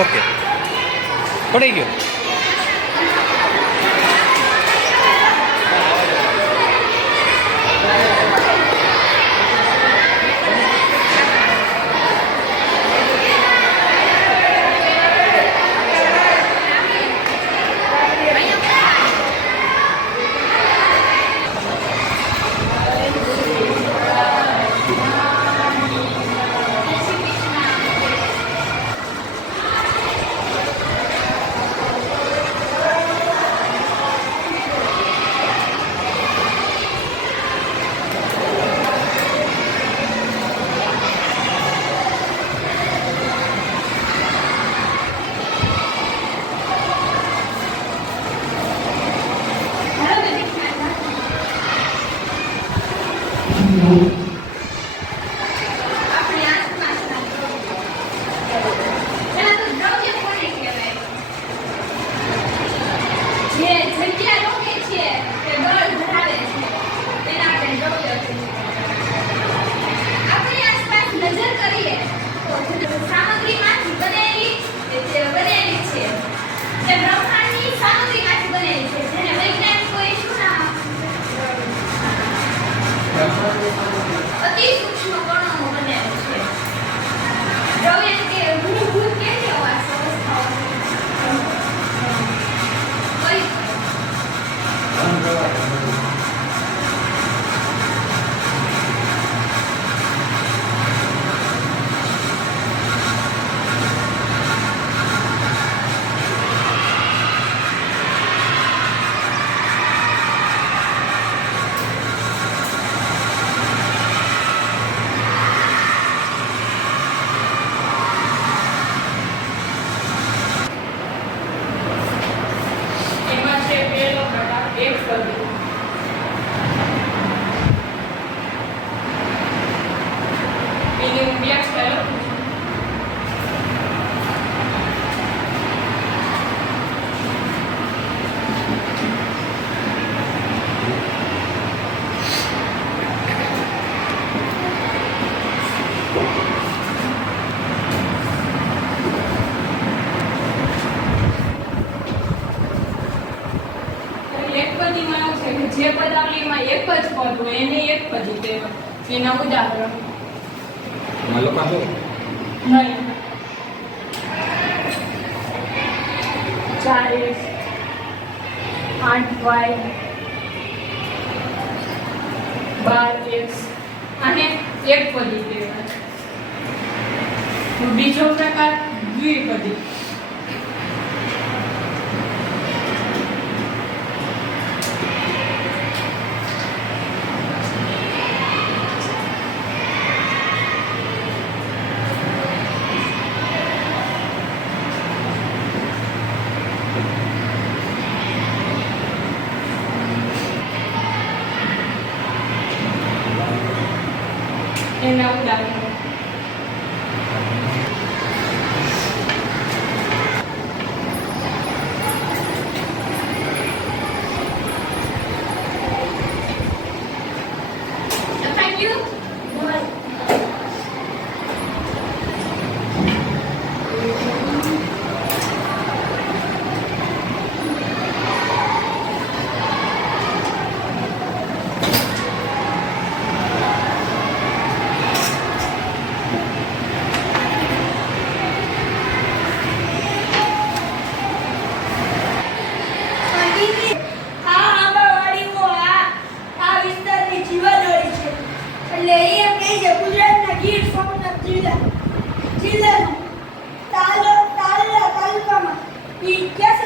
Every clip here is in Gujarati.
ઓકે. પડી ગયો. એના ઉદાહરણ માલો પાછો નહીં. ચાલીસ. આઠ વાય. બાર એક્સ. અને એક પદી કહેવાય. બીજો પ્રકાર દ્વિપદી એટલે એ એમ કહે છે ગુજરાતના ગીર સોમનાથ જિલ્લા. જિલ્લાનું તાલુકામાં એ ક્યાં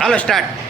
હાલો સ્ટાર્ટ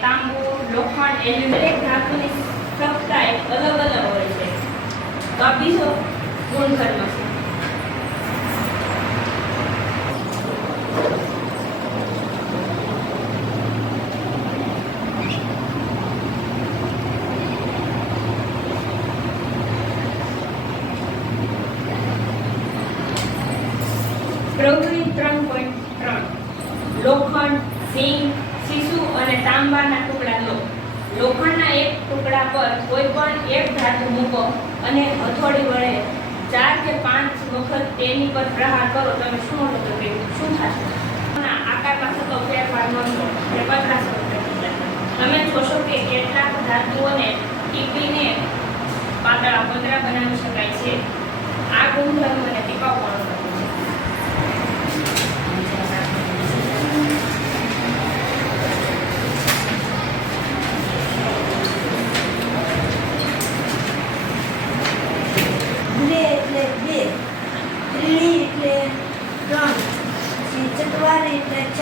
તાંબુ, લોખંડ, એની દરેક ધાતુની સપ્તાહ અલગ અલગ હોય છે. તો આ બીજો ગુણધર્મ છે. હથોડી વડે ચાર કે પાંચ વખત તેની પર પ્રહાર કરો, તમે શું હતો કે શું થશે? આકાર પાસે તો ફેરફાર નોંધો ફેરફાર થશે તમે જોશો કે કેટલાક ધાતુઓને ટીપીને પાતળા, પતરા બનાવી શકાય છે. આ ગુણધર્મને ટીપાવવાનો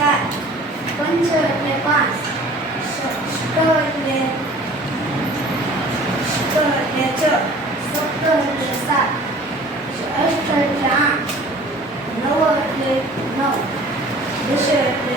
ચાર પંચો એટલે પાંચ સત્તો એટલે સત્તો એટલે છ સત્તો એટલે સાત અષ્ટ એટલે નવ એટલે નવ દસ એટલે